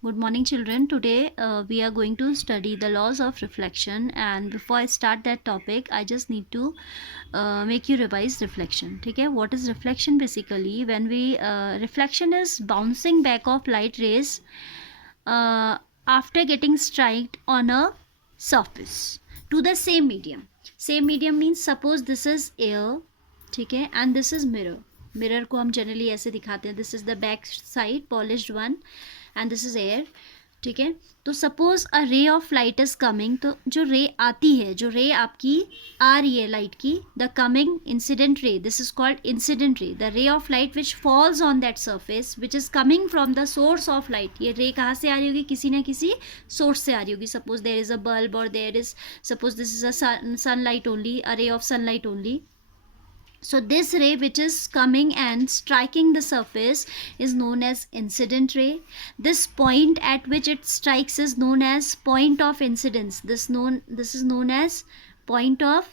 Good morning, children. Today we are going to study the laws of reflection, and before I start that topic I just need to make you revise reflection. Okay, what is reflection? Basically, when we reflection is bouncing back of light rays uh, after getting struck on a surface to the same medium. Same medium means suppose this is air, ठीक है, and this is mirror. Mirror को हम generally ऐसे दिखाते हैं, this is the back side polished one and this is air. ठीक है, तो suppose a ray of light is coming, तो जो रे आती है, जो रे आपकी आ रही है लाइट की, the coming incident ray, this is called incident ray. The रे of light which falls on that surface which is coming from the source of light. ये रे कहाँ से आ रही होगी? किसी ना किसी सोर्स से आ रही होगी. Suppose there is a bulb और there is, suppose this is a sunlight only, a ray of sunlight only. So this ray which is coming and striking the surface is known as incident ray. This point at which it strikes is known as point of incidence. This is known as point of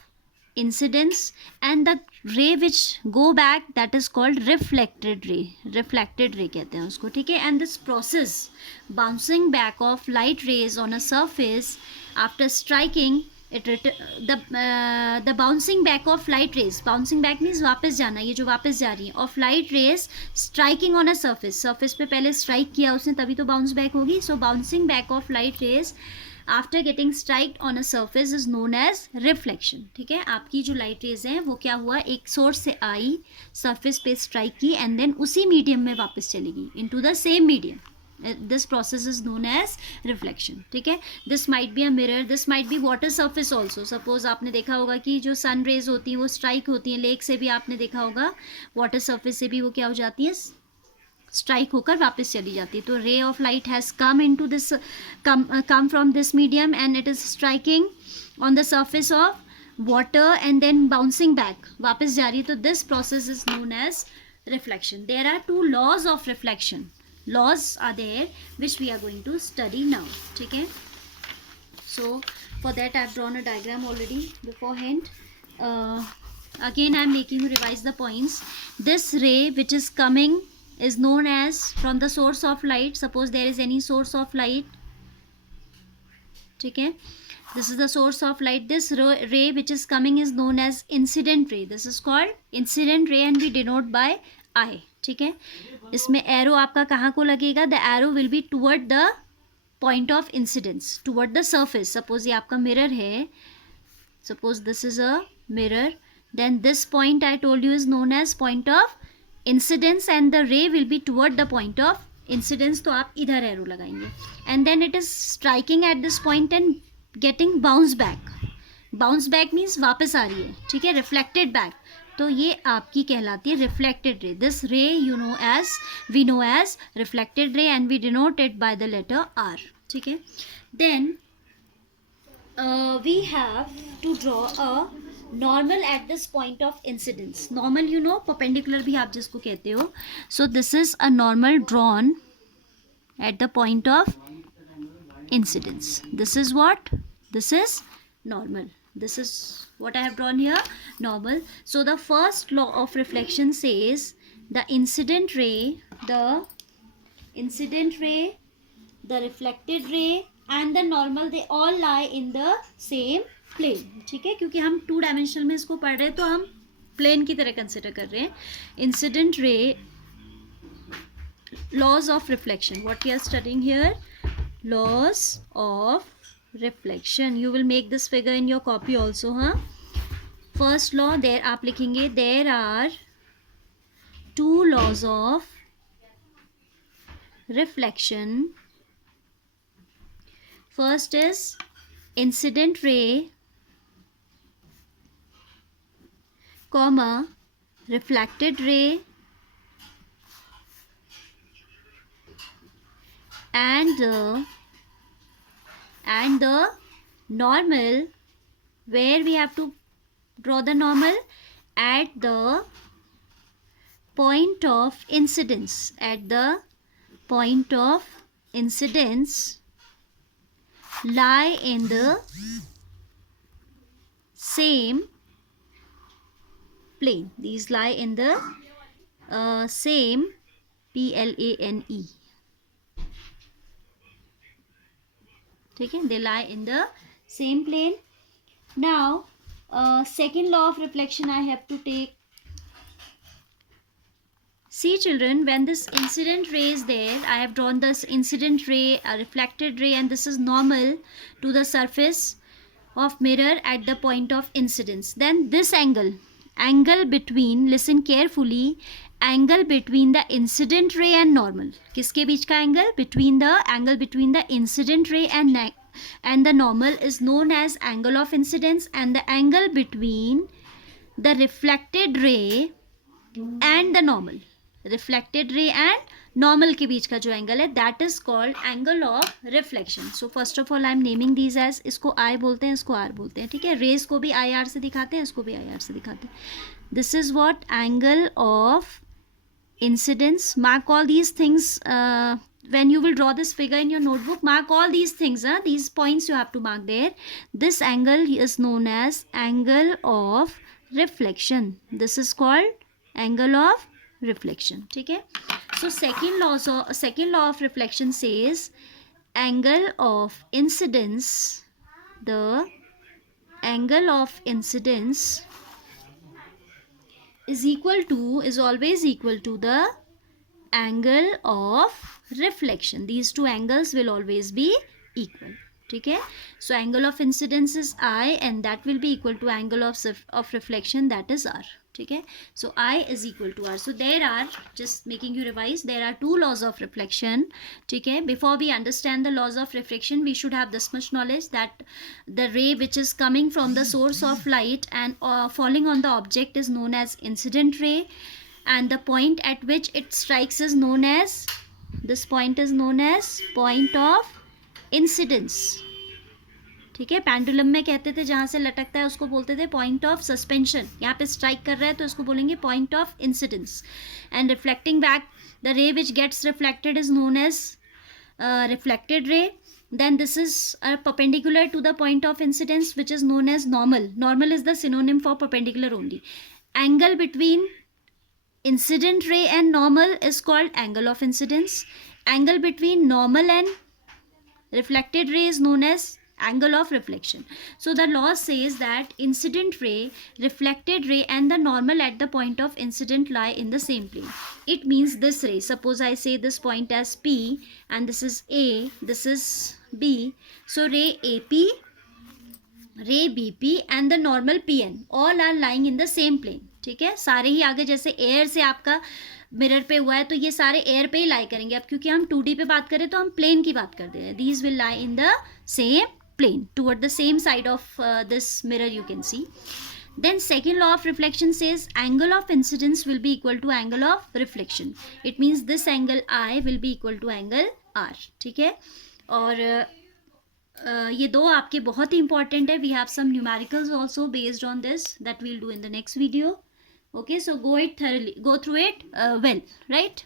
incidence, and the ray which go back, that is called reflected ray. Reflected ray कहते हैं उसको. ठीक है, and this process bouncing back of light rays on a surface after striking it, the bouncing back of light rays, bouncing back means वापस जाना, ये जो वापस जा रही है, of light rays striking on a surface. surface पे पहले strike किया उसने, तभी तो bounce back होगी. so bouncing back of light rays after getting struck on a surface is known as reflection. ठीक है, आपकी जो लाइट रेज हैं वो क्या हुआ, एक सोर्स से आई, सरफेस पे स्ट्राइक की, एंड देन उसी मीडियम में वापस चलेगी into the same medium. This process is known as reflection. ठीक है, this might be a mirror, this might be water surface also. Suppose आपने देखा होगा कि जो सन रेज होती हैं वो स्ट्राइक होती हैं लेक से भी, आपने देखा होगा वाटर सर्फेस से भी वो क्या हो जाती है, स्ट्राइक होकर वापस चली जाती है. तो ray of light has come into this, come from this medium and it is striking on the surface of water and then bouncing back, वापस जा रही है. तो this process is known as reflection. There are two laws of reflection. laws are there which we are going to study now. ठीक है, so for that I have drawn a diagram already beforehand. Again I am making you revise the points. This ray which is coming is known as from the source of light. suppose there is any source of light. ठीक है, this is the source of light. This ray which is coming is known as incident ray. This is called incident ray and we denote by I. ठीक है, इसमें arrow आपका कहाँ को लगेगा, the arrow will be toward the point of incidence, toward the surface. Suppose ये आपका mirror है, suppose this is a mirror, then this point I told you is known as point of incidence and the ray will be toward the point of incidence. तो आप इधर arrow लगाएंगे and then it is striking at this point and getting bounce back. Bounce back means वापस आ रही है. ठीक है, reflected back, तो ये आपकी कहलाती है reflected ray. This ray you know as, we know as reflected ray and we denote it by the letter R. ठीक है, then we have to draw a normal at this point of incidence. Normal you know, perpendicular भी आप जिसको कहते हो. So this is a normal drawn at the point of incidence. This is what? This is normal. This is what I have drawn here, normal. So the first law of reflection says the incident ray, the reflected ray and the normal, they all lie in the same plane. ठीक है, क्योंकि हम 2 dimensional में इसको पढ़ रहे हैं तो हम प्लेन की तरह कंसिडर कर रहे हैं. Incident ray, laws of reflection, what we are studying here, laws of reflection. You will make this figure in your copy also, huh? First law, there आप लिखेंगे there are 2 laws of reflection. First is incident ray, comma reflected ray, and the normal, where we have to draw the normal at the point of incidence. At the point of incidence lie in the same plane. These lie in the same, plane. ठीक है, they lie in the same plane. Now second law of reflection I have to take. See children, when this incident ray is there, I have drawn this incident ray, a reflected ray, and this is normal to the surface of mirror at the point of incidence. Then this angle between, listen carefully, angle between the incident ray and normal. किसके बीच का angle? Between the angle between the incident ray and the normal is known as angle of incidence, and the angle between the reflected ray and the normal, reflected ray and normal के बीच का जो angle है, that is called angle of reflection. So first of all I am naming these as, इसको I बोलते हैं, इसको R बोलते हैं, ठीक है. रेज को भी IR से दिखाते हैं, इसको भी IR से दिखाते हैं. This is what angle of incidence. Mark all these things when you will draw this figure in your notebook. Mark all these things, these points you have to mark there. This angle is known as angle of reflection. This is called angle of reflection, ठीक है. So second law of reflection says angle of incidence, the angle of incidence is always equal to the angle of reflection. These two angles will always be equal, ठीक है. So angle of incidence is I, and that will be equal to angle of reflection, that is R, ठीक है. So I is equal to R. So there are, just making you revise, there are two laws of reflection, ठीक है. Before we understand the laws of reflection, we should have this much knowledge, that the ray which is coming from the source of light and falling on the object is known as incident ray, and the point at which it strikes is known as, this point is known as point of incidence, ठीक है. Pendulum में कहते थे जहाँ से लटकता है उसको बोलते थे पॉइंट ऑफ सस्पेंशन. यहाँ पे स्ट्राइक कर रहा है तो इसको बोलेंगे point of incidence. And reflecting back, the ray which gets reflected is known as reflected ray. Then this is perpendicular to the point of incidence, which is known as normal. Normal is the synonym for perpendicular only. Angle between incident ray and normal is called angle of incidence. Angle between normal and reflected ray is known as angle of reflection. So the law says that incident ray, reflected ray and the normal at the point of incident lie in the same plane. It means this ray, suppose I say this point as P and this is A, this is B. So ray AP, ray BP and the normal PN all are lying in the same plane. ठीक है, सारे ही आगे जैसे air से आपका mirror पे हुआ है तो ये सारे एयर पे ही लाई करेंगे. अब क्योंकि हम 2D पे बात करें तो हम प्लेन की बात करते हैं. These will lie in the same plane toward the same side of this mirror, you can see. Then second law of reflection says angle of incidence will be equal to angle of reflection. It means this angle I will be equal to angle R. ठीक है, और ये दो आपके बहुत ही important है. We have some numericals also based on this that we'll do in the next video. Okay, so go through it well, right?